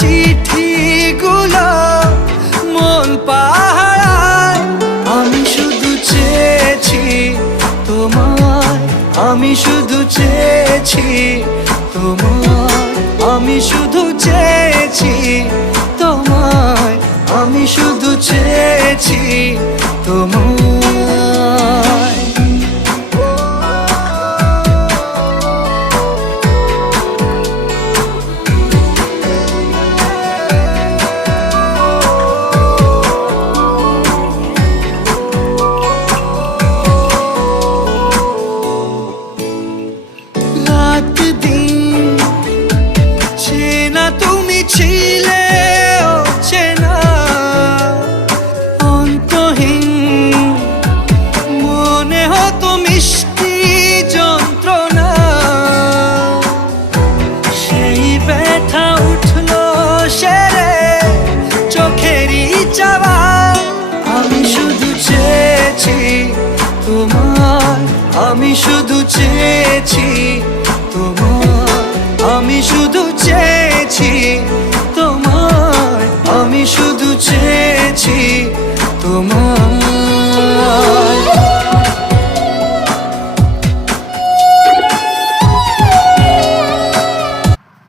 চিঠিগুলো মন পাহারায়। আমি শুধু চেয়েছি তোমায়, আমি শুধু চেয়েছি তোমায়, আমি শুধু চেয়েছি তোমায়, আমি শুধু চেয়েছি তোমায়। রাত দিন চেনা তুমি ছিলে চেনা, অন্তহীন মনে হতো মিষ্টি যন্ত্রণা। সেই ব্যথা উঠলো সেরে চোখেরই চাওয়া। আমি শুধু চেয়েছি তোমায়, আমি শুধু চেয়েছি